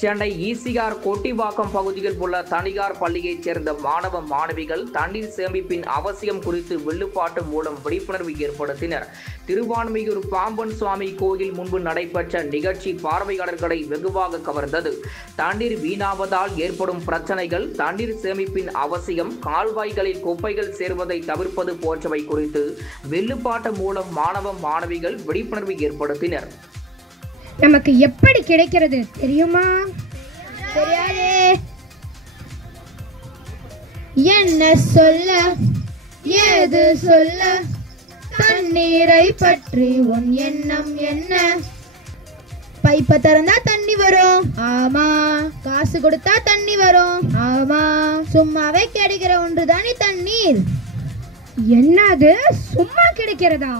Chennai ECR Kottivakkam பகுதியில் உள்ள தனியார் பள்ளியைச் சேர்ந்த மாணவ மாணவிகள் தண்ணீர் சேமிப்பின் அவசியம் குறித்து வில்லுப்பாட்டு மூலம் விழிப்புணர்வு ஏற்படுத்தினர். திருவான்மியூர் பாம்பன் சுவாமி கோயில் முன்பு நடைபெற்ற நிகழ்ச்சி பார்வையாளர்களை வெகுவாக கவர்ந்தது. தண்ணீர் வீணாவதால் ஏற்படும் பிரச்சனைகள், தண்ணீர் சேமிப்பின் அவசியம், கால்வாய்களில் குப்பைகள் சேர்வதை தவிர்ப்பது போன்றவை குறித்து வில்லுப்பாட்டு மூலம் மாணவ மாணவிகள் விழிப்புணர்வு ஏற்படுத்தினர். நமக்கு எப்படி கிடைக்கிறது தெரியுமா? தெரியாதே. என்ன சொல்ல, ஏது சொல்ல, தண்ணீரை பற்றி உன் எண்ணம் என்ன? பைப்பை திறந்தா தண்ணி வரும், ஆமா. காசு கொடுத்தா தண்ணி வரும், ஆமா. சும்மாவே கிடைக்கிற ஒன்றுதானே தண்ணீர். என்னது சும்மா கிடைக்கிறதா?